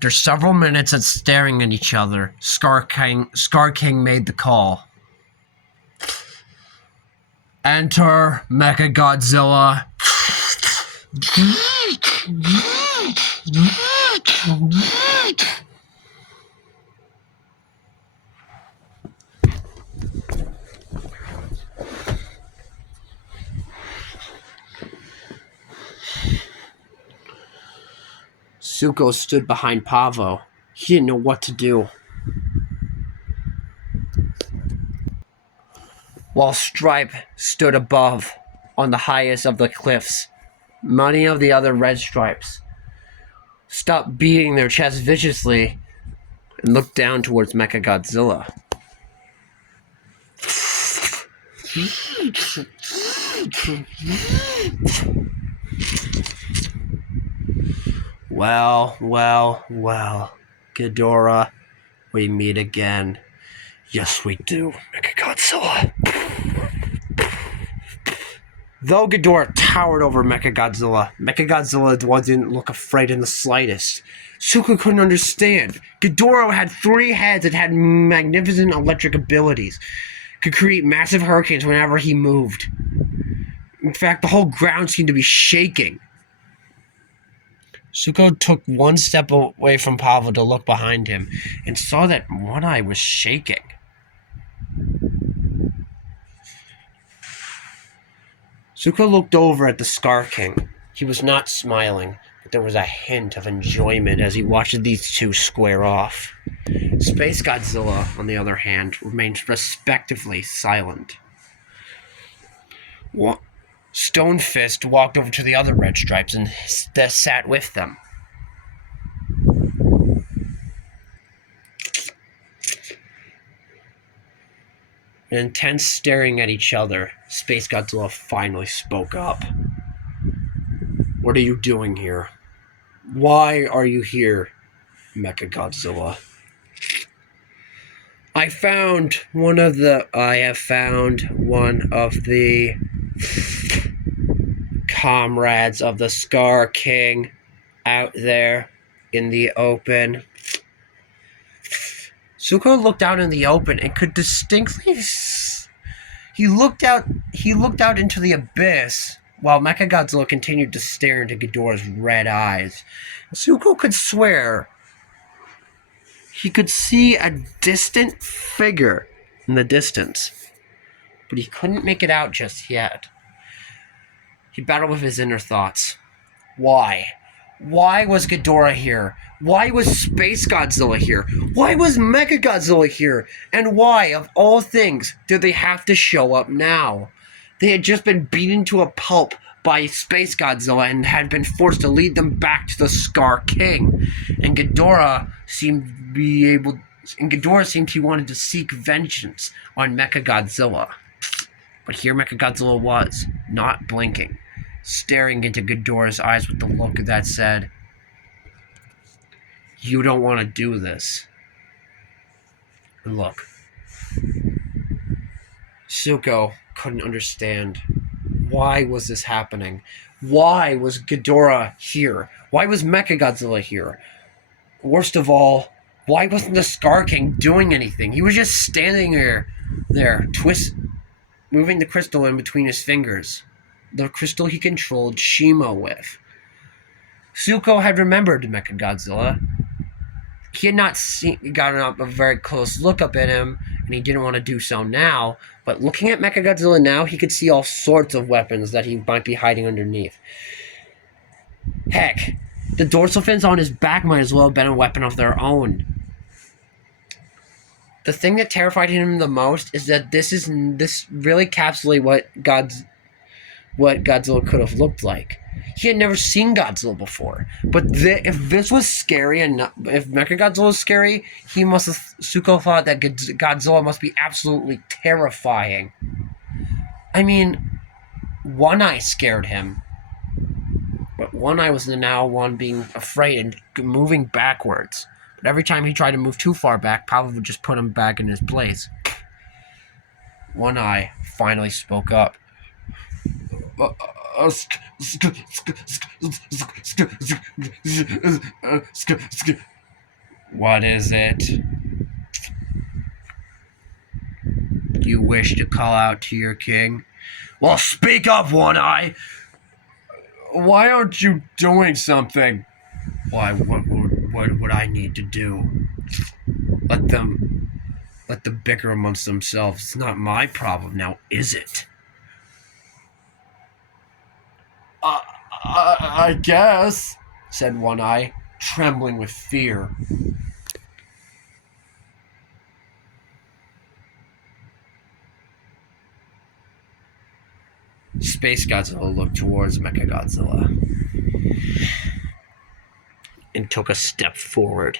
After several minutes of staring at each other, Scar King made the call. Enter mechagodzilla. Zuko stood behind Pavo. He didn't know what to do. While Stripe stood above on the highest of the cliffs, many of the other red stripes stopped beating their chests viciously and looked down towards Mechagodzilla. Well, Ghidorah, we meet again. Yes, we do, Mechagodzilla. Though Ghidorah towered over Mechagodzilla, Mechagodzilla didn't look afraid in the slightest. Zuko couldn't understand. Ghidorah had 3 heads and had magnificent electric abilities. Could create massive hurricanes whenever he moved. In fact, the whole ground seemed to be shaking. Zuko took one step away from Pavo to look behind him and saw that one eye was shaking. Zuko looked over at the Scar King. He was not smiling, but there was a hint of enjoyment as he watched these two square off. Space Godzilla, on the other hand, remained respectfully silent. Stone Fist walked over to the other red stripes and sat with them. In intense staring at each other, Space Godzilla finally spoke up. What are you doing here? Why are you here, Mechagodzilla? I have found one of the comrades of the Scar King out there in the open. Zuko looked out in the open and could distinctly he looked out into the abyss while Mechagodzilla continued to stare into Ghidorah's red eyes. Zuko could swear he could see a distant figure in the distance, but he couldn't make it out just yet. He battled with his inner thoughts. Why? Why was Ghidorah here? Why was Space Godzilla here? Why was Mechagodzilla here? And why, of all things, did they have to show up now? They had just been beaten to a pulp by Space Godzilla and had been forced to lead them back to the Scar King. And Ghidorah seemed he wanted to seek vengeance on Mechagodzilla. But here Mechagodzilla was, not blinking, staring into Ghidorah's eyes with the look that said, "You don't want to do this." And look, Zuko couldn't understand. Why was this happening? Why was Ghidorah here? Why was Mechagodzilla here? Worst of all, why wasn't the Scar King doing anything? He was just standing there, moving the crystal in between his fingers. The crystal he controlled Shimo with. Zuko had remembered Mechagodzilla. He had not gotten up a very close look up at him, and he didn't want to do so now, but looking at Mechagodzilla now, he could see all sorts of weapons that he might be hiding underneath. Heck, the dorsal fins on his back might as well have been a weapon of their own. The thing that terrified him the most is that this really encapsulates what Godzilla could have looked like. He had never seen Godzilla before, but if this was scary and if Mechagodzilla was scary, Zuko thought that Godzilla must be absolutely terrifying. I mean, One Eye scared him, but One Eye was now one being afraid and moving backwards. But every time he tried to move too far back, Pavo would just put him back in his place. One Eye finally spoke up. What is it? You wish to call out to your king? Well, speak up, One Eye! Why aren't you doing something? Why, what would I need to do? Let them bicker amongst themselves. It's not my problem now, is it? I guess, said One Eye, trembling with fear. Space Godzilla looked towards Mechagodzilla and took a step forward.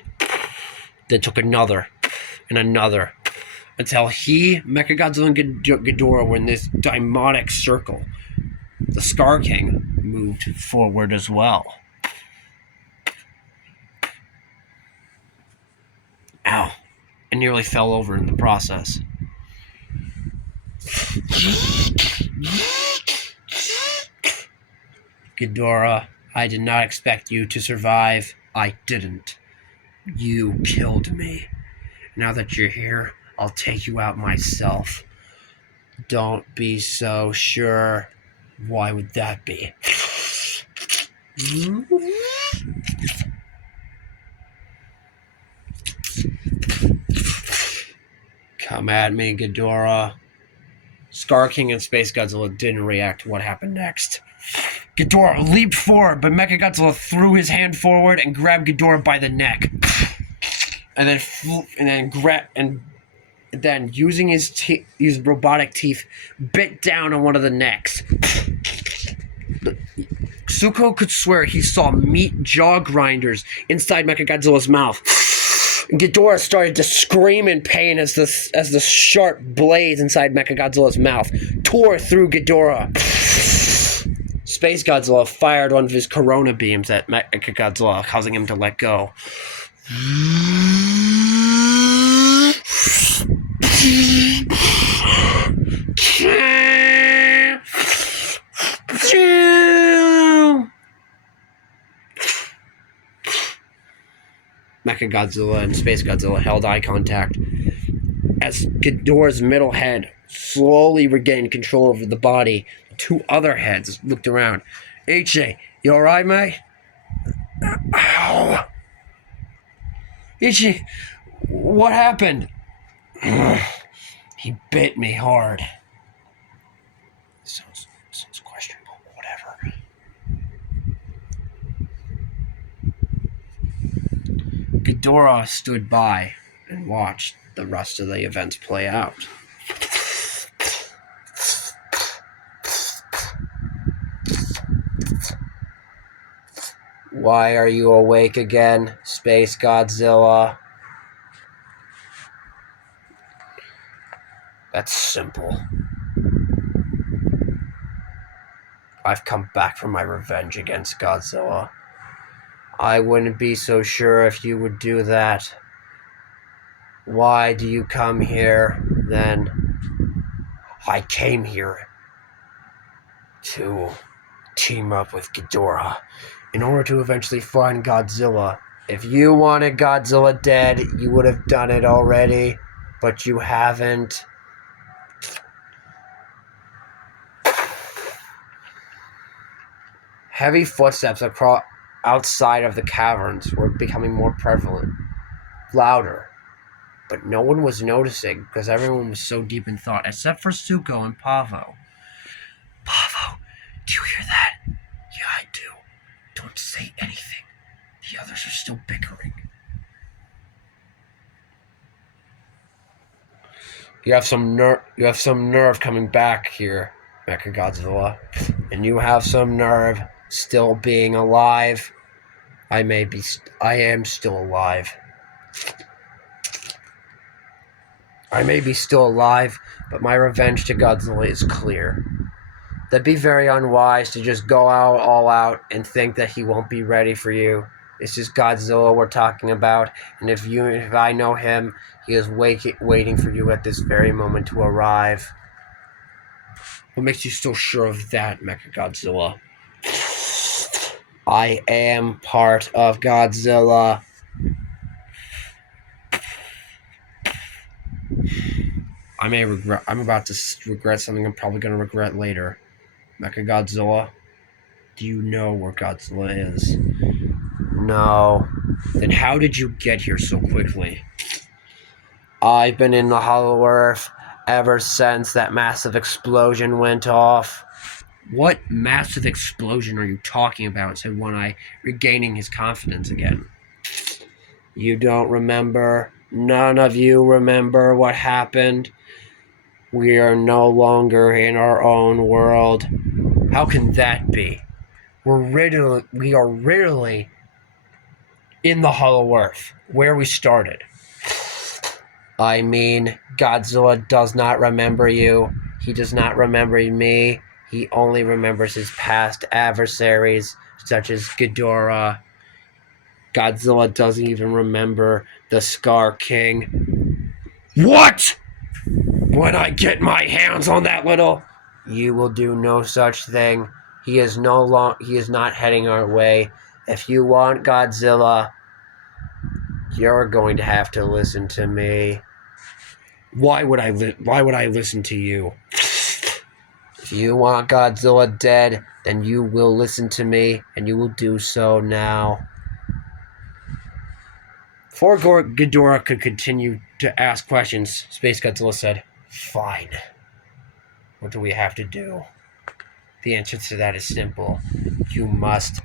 Then took another and another until Mechagodzilla, and Ghidorah were in this daimonic circle. The Scar King moved forward as well. Ow. I nearly fell over in the process. Ghidorah, I did not expect you to survive. I didn't. You killed me. Now that you're here, I'll take you out myself. Don't be so sure. Why would that be? Come at me, Ghidorah. Scar King and Space Godzilla didn't react to what happened next. Ghidorah leaped forward, but Mechagodzilla threw his hand forward and grabbed Ghidorah by the neck. And then using his robotic teeth, bit down on one of the necks. Suko could swear he saw meat jaw grinders inside Mechagodzilla's mouth. Ghidorah started to scream in pain as the sharp blades inside Mechagodzilla's mouth tore through Ghidorah. Space Godzilla fired one of his Corona beams at Mechagodzilla, causing him to let go. Mechagodzilla and Space Godzilla held eye contact as Ghidorah's middle head slowly regained control over the body. Two other heads looked around. Ichi, you alright, mate? Ow. Ichi, what happened? He bit me hard. Sounds questionable, whatever. Ghidorah stood by and watched the rest of the events play out. Why are you awake again, Space Godzilla? That's simple. I've come back for my revenge against Godzilla. I wouldn't be so sure if you would do that. Why do you come here, then? I came here to team up with Ghidorah in order to eventually find Godzilla. If you wanted Godzilla dead, you would have done it already, but you haven't. Heavy footsteps outside of the caverns were becoming more prevalent, louder, but no one was noticing because everyone was so deep in thought, except for Suko and Pavo. Pavo, do you hear that? Yeah, I do. Don't say anything. The others are still bickering. You have some nerve coming back here, Mechagodzilla, and you have some nerve still being alive. I am still alive. I may be still alive, but my revenge to Godzilla is clear. That'd be very unwise to just go out all out and think that he won't be ready for you. This is Godzilla we're talking about, and if I know him, he is waiting for you at this very moment to arrive. What makes you so sure of that, Mechagodzilla? I am part of Godzilla. I'm about to regret something I'm probably going to regret later. Mechagodzilla, do you know where Godzilla is? No. Then how did you get here so quickly? I've been in the Hollow Earth ever since that massive explosion went off. What massive explosion are you talking about? Said One Eye, regaining his confidence again. You don't remember? None of you remember what happened? We are no longer in our own world. How can that be? We are literally in the Hollow Earth, where we started. I mean, Godzilla does not remember you. He does not remember me. He only remembers his past adversaries, such as Ghidorah. Godzilla doesn't even remember the Scar King. What? When I get my hands on that little... You will do no such thing. He is not heading our way. If you want Godzilla, you're going to have to listen to me. Why would I listen to you? If you want Godzilla dead, then you will listen to me, and you will do so now. Before Ghidorah could continue to ask questions, Space Godzilla said, "Fine. What do we have to do?" The answer to that is simple. You must.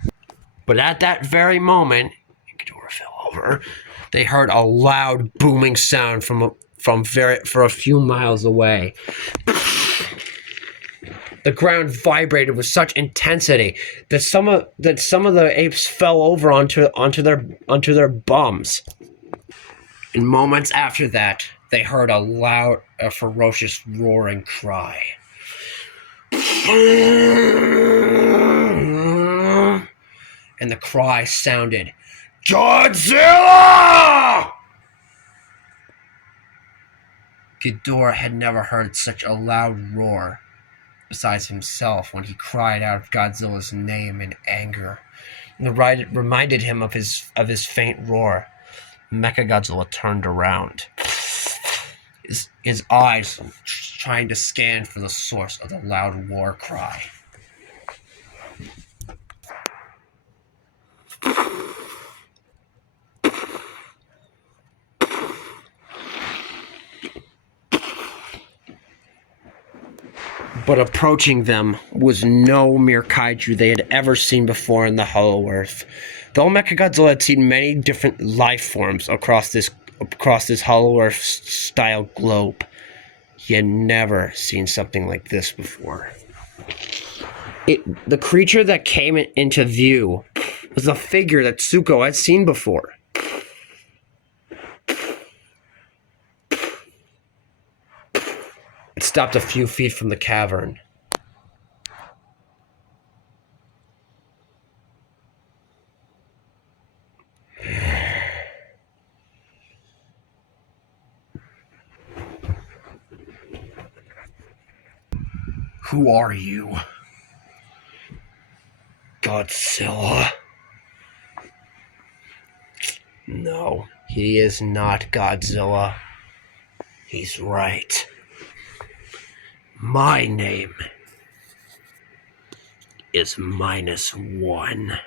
But at that very moment, Ghidorah fell over. They heard a loud booming sound for a few miles away. The ground vibrated with such intensity that some of the apes fell over onto their bums. And moments after that, they heard a ferocious roaring cry. And the cry sounded, "Godzilla!" Ghidorah had never heard such a loud roar, besides himself, when he cried out Godzilla's name in anger. And it reminded him of his faint roar. Mechagodzilla turned around, his eyes trying to scan for the source of the loud war cry. But approaching them was no mere kaiju they had ever seen before in the Hollow Earth. Though Mechagodzilla had seen many different life forms across this Hollow Earth-style globe, he had never seen something like this before. The creature that came into view was a figure that Tsuko had seen before. It stopped a few feet from the cavern. Who are you? Godzilla? No, he is not Godzilla. He's right. My name is -1.